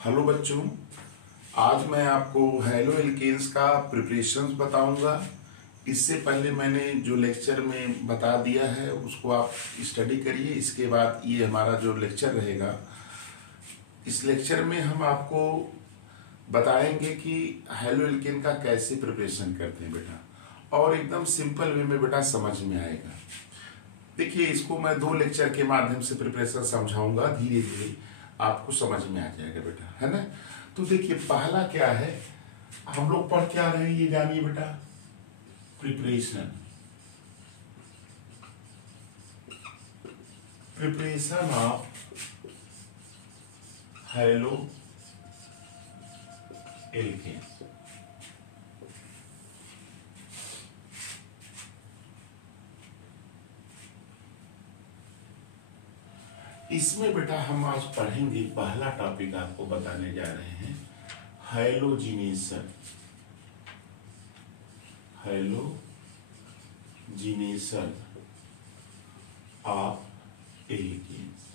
Hello बच्चों, आज मैं आपको हेलो एल्केन्स का प्रिपरेशंस बताऊंगा। इससे पहले मैंने जो लेक्चर में बता दिया है उसको आप स्टडी करिए। इसके बाद ये हमारा जो लेक्चर रहेगा, इस लेक्चर में हम आपको बताएंगे कि हेलो एल्केन का कैसे प्रिपरेशन करते हैं बेटा, और एकदम सिंपल वे में बेटा समझ में आएगा। देखिए, इसको मैं 2 लेक्चर के माध्यम से प्रिपरेशन समझाऊंगा, धीरे धीरे आपको समझ में आ जाएगा बेटा, है ना। तो देखिए, पहला क्या है, हम लोग पढ़ क्या रहे हैं ये जानिए बेटा। Preparation of halo alkane. इसमें बेटा हम आज पढ़ेंगे, पहला टॉपिक आपको बताने जा रहे हैं halogenation. Halogenation of alkanes.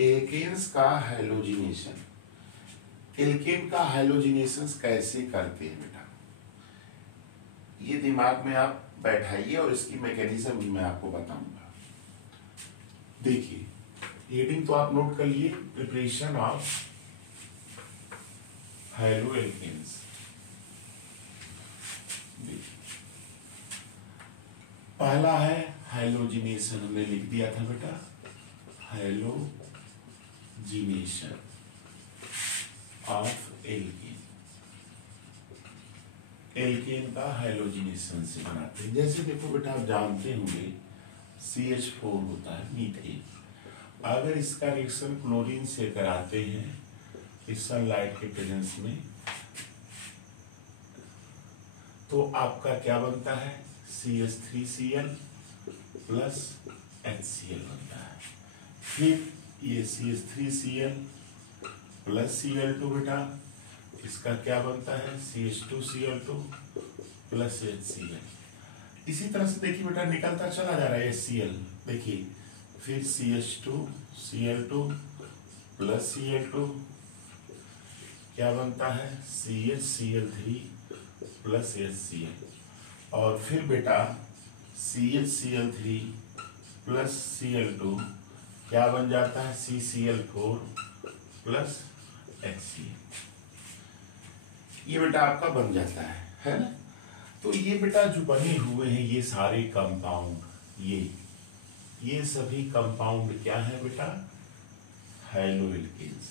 Alkanes का हैलोजिनेशन, एल्केन का हैलोजिनेशन कैसे करते हैं बेटा, ये दिमाग में आप बैठाइए और इसकी मैकेनिज्म भी मैं आपको बताऊंगा। देखिए, हेडिंग तो आप नोट कर लिए, प्रिपरेशन ऑफ हेलो एल्केन्स। पहला है हैलोजिनेशन, हमने लिख दिया था बेटा, हैलोजिनेशन ऑफ एल्केन। एल्केन का हैलोजिनेशन से बनाते हैं। जैसे देखो बेटा, आप जानते होंगे CH4 होता है मीथेन। अगर इसका रिएक्शन क्लोरीन से कराते हैं इस सनलाइट के प्रेजेंस में, तो आपका क्या बनता है, CH3Cl प्लस HCl बनता है। फिर ये CH3Cl प्लस Cl2 बेटा, इसका क्या बनता है, CH2Cl2 प्लस HCl। इसी तरह से देखिए बेटा, निकलता चला जा रहा है HCl। देखिए, फिर CH2Cl2 प्लस Cl2 क्या बनता है, CHCl3 प्लस HCl। और फिर बेटा CHCl3 प्लस Cl2 क्या बन जाता है, CCl4 प्लस HCl। ये बेटा आपका बन जाता है ना। तो ये बेटा जो बने हुए हैं ये सारे कंपाउंड, ये सभी कंपाउंड क्या है बेटा, हेलो एल्केन्स।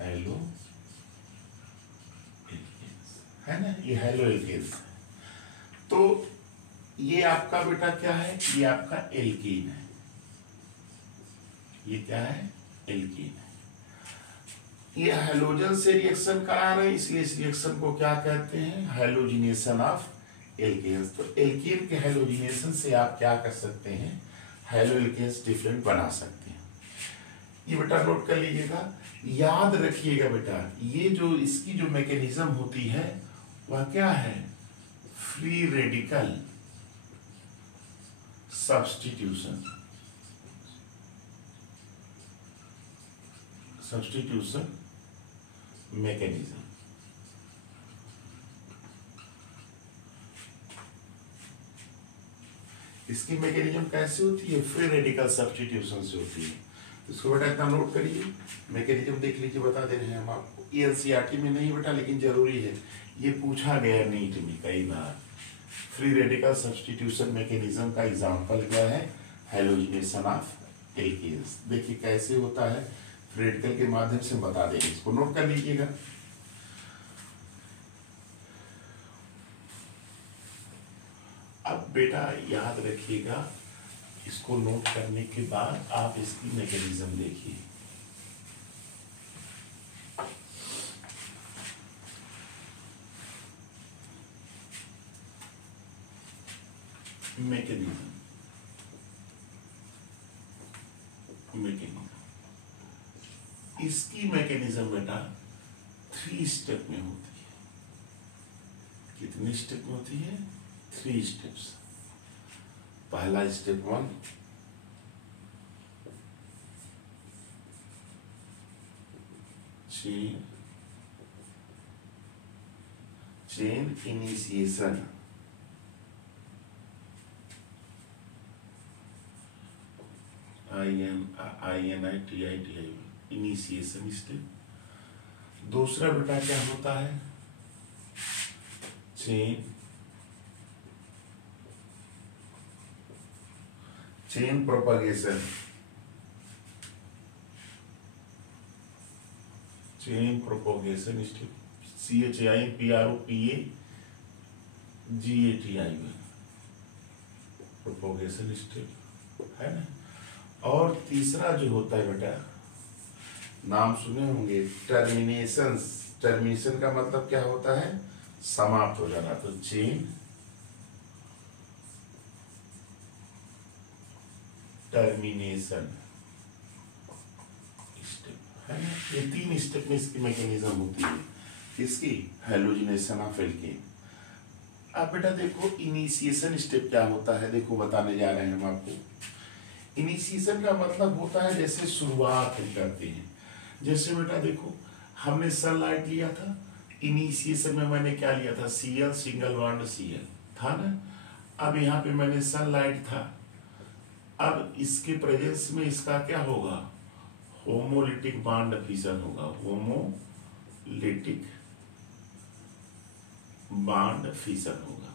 हेलो एल्केन्स है ना, ये हेलो एल्केन्स। तो ये आपका बेटा क्या है, ये आपका एल्केन है। ये क्या है, एल्केन है। ये हैलोजन से रिएक्शन करा रहे हैं, इसलिए इस रिएक्शन को क्या कहते हैं, हैलोजिनेशन ऑफ एल्केन्स। तो एल्केन के हैलोजिनेशन से आप क्या कर सकते हैं, हेलो एल्केन्स डिफरेंट बना सकते हैं। ये बेटा नोट कर लीजिएगा, याद रखिएगा बेटा, ये जो इसकी जो मैकेनिज्म होती है वह क्या है, फ्री रेडिकल सब्स्टिट्यूशन मैकेनिज्म। इसकी मैकेनिज्म कैसे होती है, फ्री रेडिकल सब्स्टिट्यूशन से होती है। इसको बेटा इतना नोट करिए, मैकेनिज्म देख लीजिए, बता दे रहे हैं हम आपको। ये एनसीईआरटी में नहीं बेटा, लेकिन जरूरी है, ये पूछा गया नीट में कई बार। फ्री रेडिकल सब्स्टिट्यूशन मैकेनिज्म का एग्जांपल क्या है, हैलोजिनेशन ऑफ एल्केन्स। देखिए कैसे होता है, फ्री रेडिकल के माध्यम से बता देंगे, इसको नोट कर लीजिएगा। अब बेटा याद रखिएगा, इसको नोट करने के बाद आप इसकी मैकेनिज्म देखिए। मैकेनिज्म इसकी मैकेनिज्म बेटा 3 स्टेप में होती है। कितने स्टेप में होती है, 3 स्टेप्स। पहला step 1, chain initiation, INITITI initiation step. दूसरा बेटा क्या होता है, चेन प्रोपगेशन, स्टेप, CHAIPROPAGATI में प्रोपोगेशन स्टेप है ना। और तीसरा जो होता है बेटा, नाम सुने होंगे, टर्मिनेशन का मतलब क्या होता है, समाप्त हो जाना। तो चेन टर्मिनेशन स्टेप है ना। ये 3 स्टेप में इसकी मैकेनिज्म होती है, इसकी हैलोजिनेशन ऑफ एल्केन। अब बेटा देखो इनिशिएशन स्टेप क्या होता है, देखो बताने जा रहे हैं हम आपको। इनिशिएशन का मतलब होता है जैसे शुरुआत हम करते हैं। जैसे बेटा देखो हमने सनलाइट लिया था, इनिशिएशन में मैंने क्या लिया था, Cl सिंगल बॉन्ड Cl था ना। अब यहाँ पे मैंने सनलाइट था, अब इसके प्रेजेंस में इसका क्या होगा, होमोलिटिक बॉन्ड फिशन होगा, होमोलिटिक बॉन्ड फिशन होगा।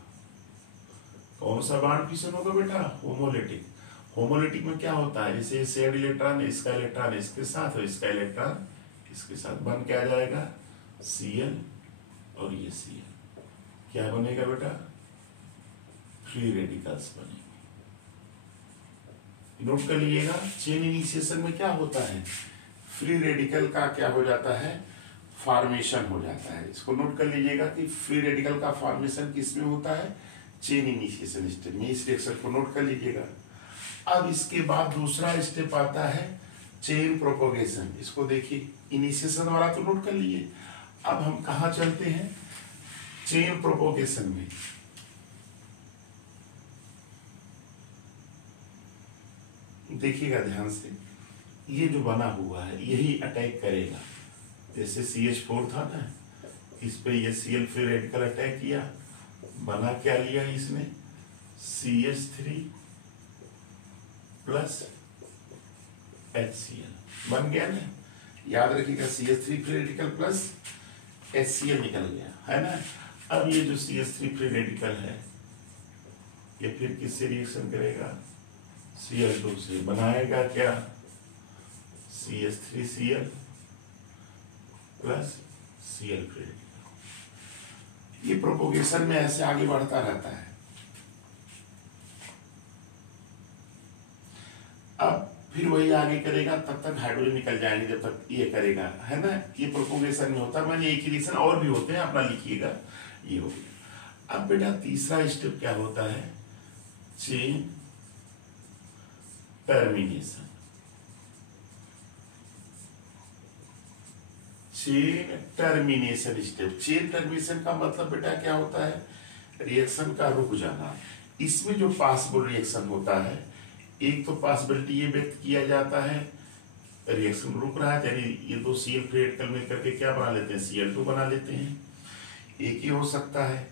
कौन सा बॉन्ड फिशन होगा बेटा, होमोलिटिक। होमोलिटिक में क्या होता है, जैसे शेयर्ड इलेक्ट्रॉन, इसका इलेक्ट्रॉन इसके साथ और इसका इलेक्ट्रॉन इसके साथ, बन क्या जाएगा, Cl और ये Cl, क्या बनेगा बेटा, फ्री रेडिकल्स बनेंगे। नोट कर लीजिएगा, चेन इनिशिएशन में क्या होता है, फ्री रेडिकल का क्या हो जाता है, फॉर्मेशन हो जाता है। इसको नोट कर लीजिएगा कि फ्री रेडिकल का फॉर्मेशन किस में होता है, चेन इनिशिएशन स्टेप में। इस रिएक्शन को नोट कर लीजिएगा। अब इसके बाद दूसरा स्टेप आता है चेन प्रोपोगेशन। इसको देखिए, इनिशिएशन वाला तो नोट कर लीजिए। अब हम कहा चलते हैं, चेन प्रोपोगेशन में। देखिएगा ध्यान से, ये जो बना हुआ है यही अटैक करेगा। जैसे CH4 था ना, इस पे ये Cl फ्री रेडिकल अटैक किया, बना क्या लिया इसने, CH3 प्लस HCl बन गया ना। याद रखिएगा, CH3 free radical plus HCl निकल गया है ना। अब ये जो CH3 फ्री रेडिकल है, ये फिर किससे रिएक्शन करेगा, Cl2 से, बनाएगा क्या, CH3Cl plus Cl free radical. ये प्रोपोगेशन में ऐसे आगे बढ़ता रहता है। अब फिर वही आगे करेगा, तब तक हाइड्रोजन निकल जाएंगे, जब तक ये करेगा है ना। ये प्रोपोगेशन में होता है। मैंने एक ही रिएक्शन और भी होते हैं, अपना लिखिएगा, ये हो गया। अब बेटा तीसरा स्टेप क्या होता है, chain termination. Chain termination step. Chain termination का मतलब बेटा क्या होता है, रिएक्शन का रुक जाना। इसमें जो पॉसिबल रिएक्शन होता है, एक तो पॉसिबिलिटी ये व्यक्त किया जाता है रिएक्शन रुक रहा है, यानी ये दो Cl फ्री रेडिकल मिलकर के क्या बना लेते हैं, Cl2 बना लेते हैं। एक ही हो सकता है,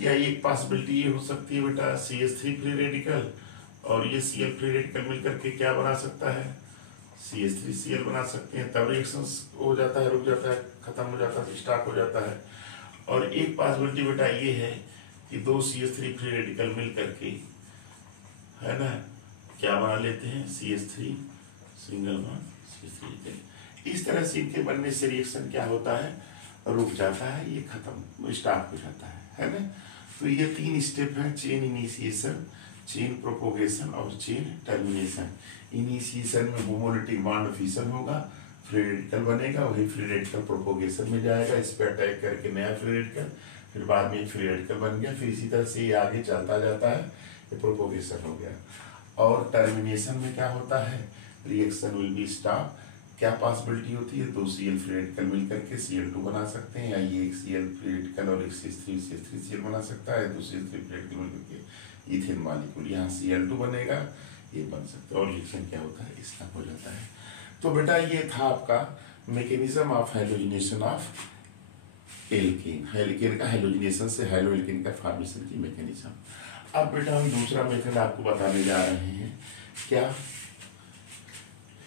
या एक पॉसिबिलिटी ये हो सकती है बेटा, CH3 फ्री रेडिकल और ये Cl फ्री रेडिकल मिलकर के क्या बना सकता है, CH3Cl बना सकते हैं। तब रिएक्शन हो जाता है, रुक जाता है, खत्म हो जाता है, स्टॉप हो जाता है। और एक पॉसिबिलिटी बेटा ये है कि दो CH3 फ्री रेडिकल मिल करके है ना क्या बना लेते हैं, CH3 सिंगल बॉन्ड CH3। इस तरह से इनके बनने से रिएक्शन क्या होता है, रुक जाता है, ये खत्म, स्टॉप हो जाता है ना। तो ये 3 स्टेप हैं, चेन इनिशिएशन, चेन प्रोपोगेशन और चेन टर्मिनेशन। इनिशिएशन में होमोलिटिक बॉन्ड फिशन होगा, फ्री रेडिकल बनेगा, वही फ्री रेडिकल प्रोपोगेशन में जाएगा, इस पर अटैक करके नया फ्री रेडिकल, फिर बाद में फ्री रेडिकल बन गया, फिर इसी तरह से ये आगे चलता जाता है, ये प्रोपोगेशन हो गया। और टर्मिनेशन में क्या होता है, रिएक्शन विल बी स्टॉप। क्या पॉसिबिलिटी होती है, दो Cl फ्री रेडिकल मिलकर के Cl2 बना सकते हैं, या ये एक Cl फ्री रेडिकल और एक CH3Cl बना सकता है, दो CH3 फ्री रेडिकल मिलकर के इथेन मॉलिक्यूल, यहाँ Cl2 बनेगा, ये बन सकता है, और रिएक्शन क्या होता है, स्टॉप हो जाता है। तो बेटा ये था आपका mechanism of halogenation of alkane, alkane का हैलोजिनेशन से हैलो एल्केन का फॉर्मेशन की मैकेनिज्म। अब बेटा हम दूसरा मेथड आपको बताने जा रहे हैं। क्या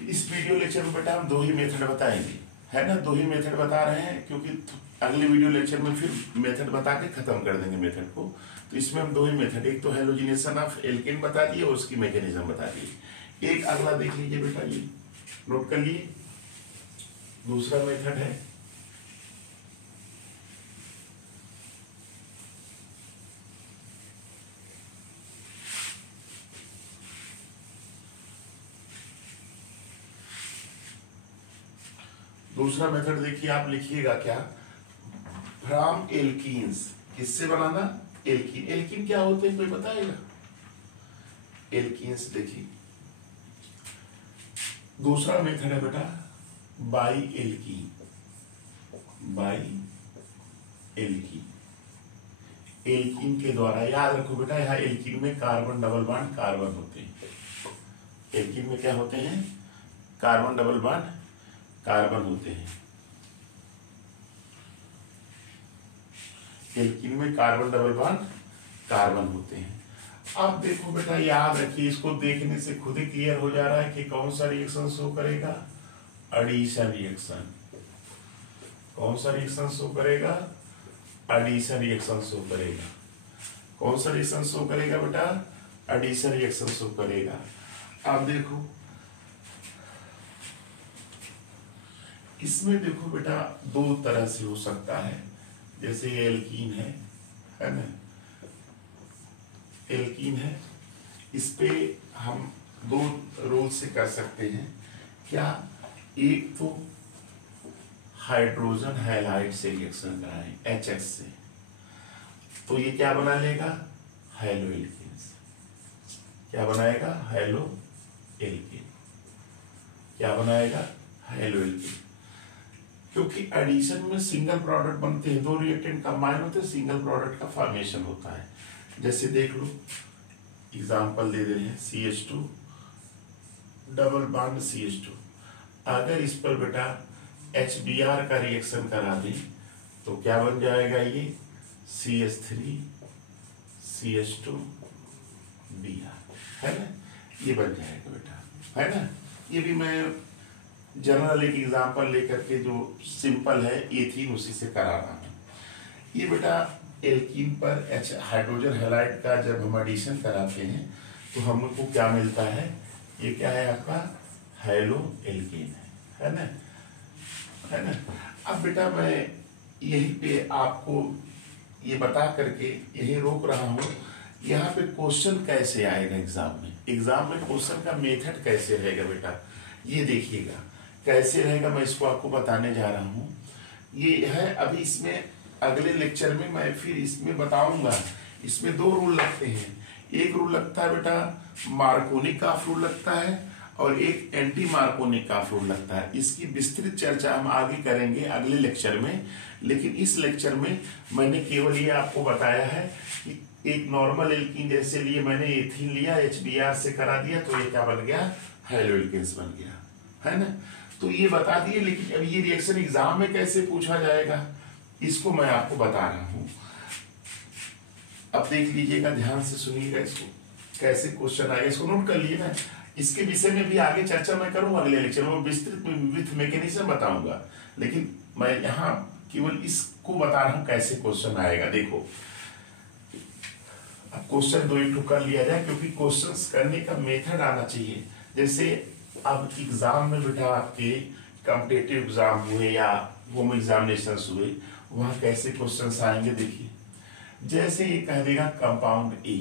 इस वीडियो लेक्चर में बेटा हम दो ही मेथड बताएंगे, है ना, दो ही मेथड बता रहे हैं, क्योंकि अगले वीडियो लेक्चर में फिर मेथड बता के खत्म कर देंगे मेथड को। तो इसमें हम दो ही मेथड, एक तो हैलोजिनेशन ऑफ एल्केन बता दिए और उसकी मैकेनिज्म बता दिए। एक अगला देख लीजिए बेटा, ये नोट कर लिए, दूसरा मेथड है दूसरा मेथड देखिए, आप लिखिएगा क्या, फ्रॉम एल्कीन्स, किससे बनाना, एल्कीन। एल्कीन क्या होते हैं कोई बताएगा? एल्कीन्स देखिए, दूसरा मेथड है बेटा by alkene, by alkene, alkene के द्वारा। याद रखो बेटा, यहाँ एल्कीन में कार्बन डबल बॉन्ड कार्बन होते हैं, एल्कीन में क्या होते हैं, कार्बन डबल बॉन्ड कार्बन होते हैं, एल्कीन में कार्बन डबल बॉन्ड कार्बन होते हैं। अब देखो बेटा, याद रखिए, इसको देखने से खुद ही क्लियर हो जा रहा है कि कौन सा रिएक्शन शो करेगा, एडिशन रिएक्शन। कौन सा रिएक्शन शो करेगा, एडिशन रिएक्शन शो करेगा। कौन सा रिएक्शन शो करेगा बेटा, एडिशन रिएक्शन शो करेगा। अब देखो इसमें देखो बेटा, दो तरह से हो सकता है, जैसे ये एल्कीन है ना, एल्कीन है, इस पे हम दो रोल से कर सकते हैं। क्या, एक तो हाइड्रोजन हैलाइड से रिएक्शन कराएं HX से, तो ये क्या बना लेगा, हैलो एल्केन। क्या बनाएगा, हैलो एल्केन। क्या बनाएगा, हैलो एल्केन। क्योंकि एडिशन में सिंगल प्रोडक्ट बनते हैं, दो रिएक्टेंट कंबाइन होते हैं, सिंगल प्रोडक्ट का फॉर्मेशन होता है। जैसे देख लो, एग्जांपल दे रहे हैं, CH2 डबल बॉन्ड CH2, अगर इस पर बेटा HBr का रिएक्शन करा दें तो क्या बन जाएगा, ये CH3 CH2 Br, है ना, ये बन जाएगा बेटा, है ना। ये भी मैं जनरल एक एग्जांपल लेकर के जो सिंपल है एथीन, उसी से करा रहा हूं। ये बेटा एल्कीन पर हाइड्रोजन हैलाइड का जब हम एडिशन कराते हैं तो हमको क्या मिलता है, ये क्या है आपका, हैलो एल्केन है ना, है ना। अब बेटा मैं यहीं पे आपको ये बता करके यही रोक रहा हूं, यहाँ पे क्वेश्चन कैसे आएगा एग्जाम में, एग्जाम में क्वेश्चन का मेथड कैसे रहेगा बेटा, ये देखिएगा कैसे रहेगा, मैं इसको आपको बताने जा रहा हूँ। ये है अभी, इसमें अगले लेक्चर में मैं फिर इसमें बताऊंगा। इसमें दो रूल लगते हैं, एक रूल लगता है बेटा मार्कोनी ऑफ रूल लगता है, और एक एंटी मार्कोनी ऑफ रूल लगता है। इसकी विस्तृत चर्चा हम आगे करेंगे अगले लेक्चर में, लेकिन इस लेक्चर में मैंने केवल ये आपको बताया है कि एक नॉर्मल एल्कीन जैसे लिए मैंने एथीन लिया, HBr से करा दिया, तो ये क्या बन गया, हैलो एल्केन्स बन गया, है ना। तो ये बता दिए, लेकिन अब ये रिएक्शन एग्जाम में कैसे पूछा जाएगा, इसको मैं आपको बता रहा हूं। अब देख लीजिएगा, ध्यान से सुनिएगा, इसको कैसे क्वेश्चन आएगा, इसको नोट कर लिए ना। इसके विषय में भी आगे चर्चा मैं करूंगा अगले लेक्चर में, विस्तृत विथ मैकेनिज्म बताऊंगा, लेकिन मैं यहाँ केवल इसको बता रहा हूं कैसे क्वेश्चन आएगा। देखो अब क्वेश्चन दो एक कर लिया जाए, क्योंकि क्वेश्चंस करने का मेथड आना चाहिए। जैसे अब एग्जाम में बेटा आपके कॉम्पिटिटिव एग्जाम हुए या होम एग्जामिनेशन हुए, वहां कैसे क्वेश्चंस आएंगे देखिए। जैसे ये कह देगा कंपाउंड ए,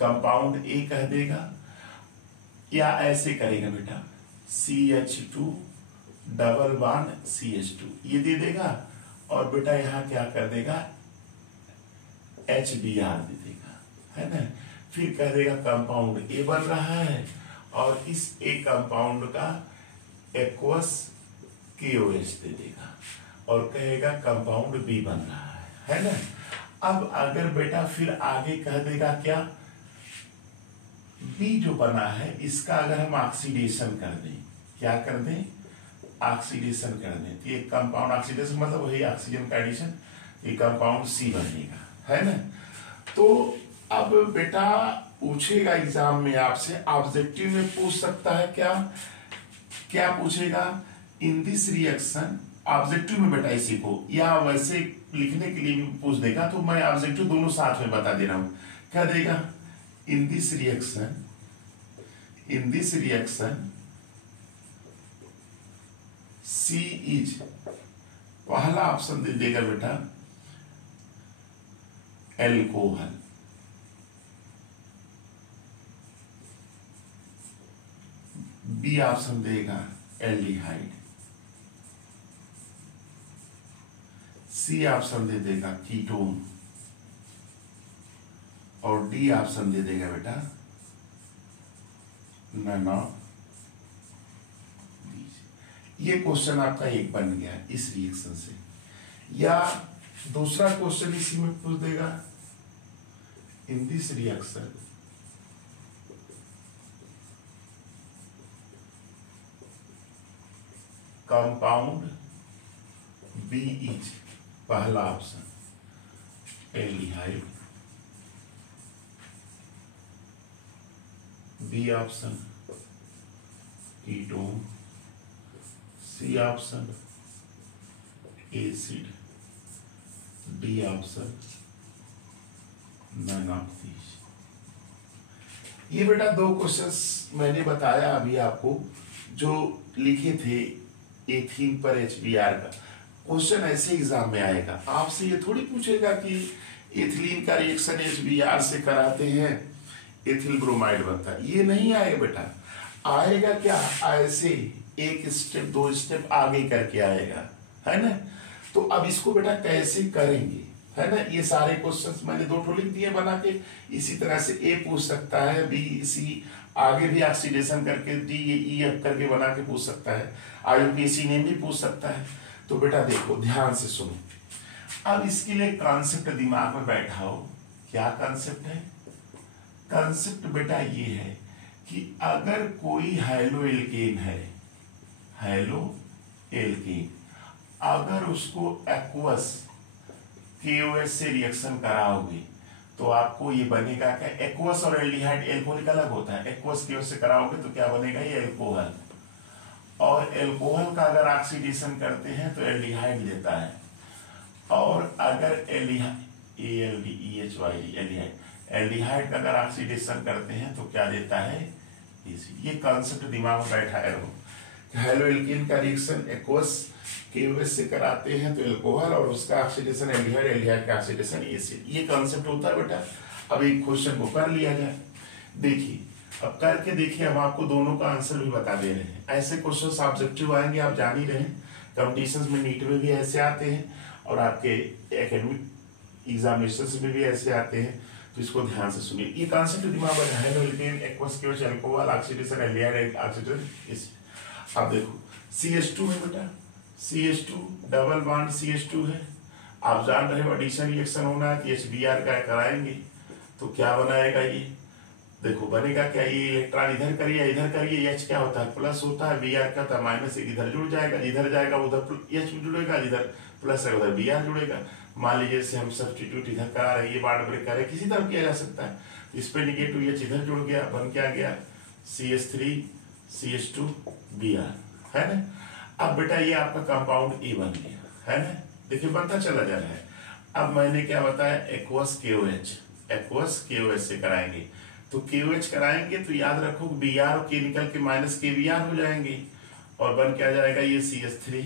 कंपाउंड ए कह देगा, या ऐसे करेगा बेटा CH2 डबल बॉन्ड CH2 ये दे देगा, और बेटा यहाँ क्या कर देगा HBr दे देगा, है ना। फिर कह देगा कंपाउंड ए बन रहा है, और इस ए कंपाउंड का एक्वस KOH दे देगा, और कहेगा कंपाउंड बी बन रहा है ना। अब अगर बेटा फिर आगे कह देगा क्या, बी जो बना है इसका अगर हम ऑक्सीडेशन कर दें, क्या कर दें, ऑक्सीडेशन कर दें तो ये कंपाउंड ऑक्सीडेशन मतलब वही ऑक्सीजन का एडिशन, ये कंपाउंड सी बनेगा, है ना। तो अब बेटा पूछेगा एग्जाम में आपसे, ऑब्जेक्टिव में पूछ सकता है क्या क्या पूछेगा, इन दिस रिएक्शन, ऑब्जेक्टिव में बेटा इसी को, या वैसे लिखने के लिए भी पूछ देगा, तो मैं ऑब्जेक्टिव दोनों साथ में बता दे रहा हूं। क्या देगा, in this reaction C is, पहला ऑप्शन दे देगा बेटा एल्कोहल, बी ऑप्शन देगा एल्डिहाइड, सी ऑप्शन दे देगा कीटोन, और डी ऑप्शन दे देगा बेटा नन ऑफ। ये क्वेश्चन आपका एक बन गया इस रिएक्शन से। या दूसरा क्वेश्चन इसी में पूछ देगा, in this reaction compound B is, पहला option aldehyde, B option ketone, C option acid, D option none of these. ये बेटा दो क्वेश्चंस मैंने बताया अभी आपको जो लिखे थे एथीन पर HBr का। क्वेश्चन ऐसे एग्जाम में आएगा, आपसे ये थोड़ी पूछेगा कि एथिलीन का रिएक्शन HBr से कराते हैं एथिल ब्रोमाइड बनता है, ये नहीं आएगा बेटा। आएगा क्या, ऐसे एक स्टेप दो स्टेप आगे करके आएगा, है ना। तो अब इसको बेटा कैसे करेंगे, है ना। ये सारे क्वेश्चंस मैंने दो ठो लिख दिए बना के। इसी तरह से ए पूछ सकता है, बी सी आगे भी ऑक्सीडेशन करके, डी ई एफ करके बना के पूछ सकता है, IUPAC ने भी पूछ सकता है। तो बेटा देखो ध्यान से सुनो, अब इसके लिए कॉन्सेप्ट दिमाग में बैठाओ। क्या कॉन्सेप्ट है, कॉन्सेप्ट बेटा ये है कि अगर कोई हैलो एल्केन है, हैलो एल्केन, अगर उसको एक्वस KOH से रिएक्शन कराओगे तो आपको ये बनेगा क्या, एक्वस और एल्डिहाइड, एल्कोहलिक अलग होता है, एक्वस KOH से कराओगे तो क्या बनेगा, ये एल्कोहल, और एल्कोहल का अगर ऑक्सीडेशन करते हैं तो एल्डिहाइड देता है, और अगर एल्डिहाइड का अगर ऑक्सीडेशन करते हैं तो क्या देता है, ये कॉन्सेप्ट दिमाग में बैठाए रहो। हैलो एल्कीन का रिएक्शन एक्वस KOH से कराते हैं तो एल्कोहल, और उसका ऑक्सीडेशन एल्डिहाइड, एल्डिहाइड का ऑक्सीडेशन एसिड, ये कॉन्सेप्ट होता है बेटा। अब एक क्वेश्चन को कर लिया जाए, देखिए अब करके देखिए, हम आपको दोनों का आंसर भी बता दे रहे हैं। ऐसे क्वेश्चंस ऑब्जेक्टिव आएंगे, आप जान ही रहे हैं, कॉम्पिटिशन्स में नीट में भी ऐसे आते हैं और आपके एकेडमिक एग्जामिनेशंस में भी ऐसे आते हैं, तो इसको ध्यान से सुनिए। ये कॉन्सेप्ट दिमाग में haloalkane, aqueous KOH, alcohol, oxidation aldehyde, oxidation acid. अब देखो CH2 है बेटा, CH2 डबल बॉन्ड CH2 है, आप जान रहे हो एडिशन रिएक्शन होना है कि HBr का कराएंगे तो क्या बनाएगा, ये देखो बनेगा क्या, ये इलेक्ट्रॉन इधर करिए इधर करिए, H क्या होता है प्लस होता है, Br क्या होता है माइनस, इधर जुड़ जाएगा, इधर जाएगा उधर H जुड़ेगा, इधर प्लस है उधर Br जुड़ेगा। मान लीजिए से हम सब्स्टिट्यूट इधर करा रहे हैं, ये बॉन्ड ब्रेक कर रहे हैं, किसी तरह किया जा सकता है, तो इस पे निगेटिव H इधर जुड़ गया, बन क्या गया CH3 CH2 Br, है ना। अब बेटा ये आपका कंपाउंड ए बन गया, है ना, देखिए बनता चला जा रहा है। अब मैंने क्या बताया, एक्वस KOH से कराएंगे, तो KOH कराएंगे तो याद रखो Br और K निकल के माइनस KBr हो जाएंगे, और बन क्या जाएगा, ये CH3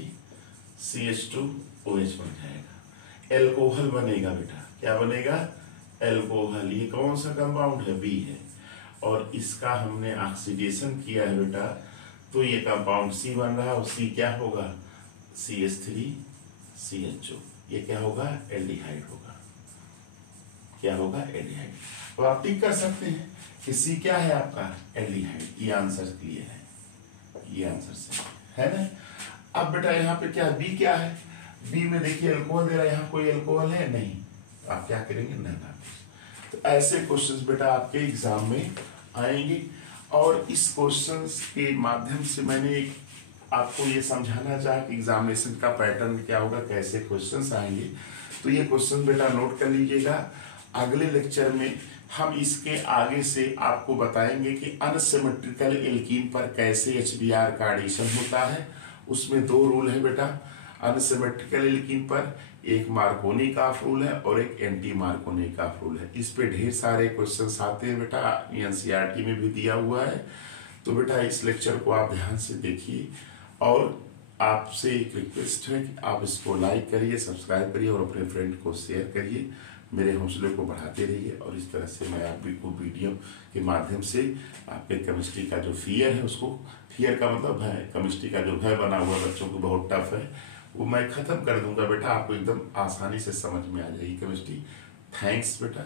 CH2OH बन जाएगा, एल्कोहल बनेगा बेटा। क्या बनेगा, एल्कोहल। ये कौन सा कंपाउंड है, बी है, और इसका हमने ऑक्सीडेशन किया है बेटा, तो ये कंपाउंड C बन रहा है, और C क्या होगा, CH3 CHO, ये क्या होगा, एल्डिहाइड होगा, क्या होगा, एल्डिहाइड। तो आप टिक कर सकते हैं कि C क्या है आपका, एल्डिहाइड। ये आंसर क्लियर है, ये आंसर सही है ना। अब बेटा यहाँ पे क्या, B क्या है, B में देखिए एल्कोहल दे रहा है, यहाँ कोई एल्कोहल है नहीं, तो आप क्या करेंगे, नहीं। तो ऐसे क्वेश्चंस बेटा आपके एग्जाम में आएंगे, और इस क्वेश्चंस के माध्यम से मैंने एक आपको ये समझाना चाहा कि एग्जामिनेशन का पैटर्न क्या होगा, कैसे क्वेश्चंस आएंगे। तो ये क्वेश्चन बेटा नोट कर लीजिएगा। अगले लेक्चर में हम इसके आगे से आपको बताएंगे कि अनसिमेट्रिकल एल्कीन पर कैसे HBr का एडिशन होता है। उसमें 2 रूल है बेटा अनसिमेट्रिकल एल्कीन पर, एक मार्कोनिकॉफ रूल है और एक एंटी मार्कोनिकॉफ रूल है। इस पे ढेर सारे क्वेश्चंस आते हैं बेटा, NCERT में भी दिया हुआ है। तो बेटा इस लेक्चर को आप ध्यान से देखिए और आपसे एक रिक्वेस्ट है कि आप इसको लाइक करिए, सब्सक्राइब करिए और अपने फ्रेंड को शेयर करिए। मेरे हौसले को बढ़ाते रहिए और इस तरह से मैं आपको वीडियो के माध्यम से आपके केमिस्ट्री का जो फियर है उसको, फियर का मतलब है केमिस्ट्री का जो भय बना हुआ बच्चों को बहुत टफ है, वो मैं खत्म कर दूंगा बेटा। आपको एकदम आसानी से समझ में आ जाएगी केमिस्ट्री। थैंक्स बेटा।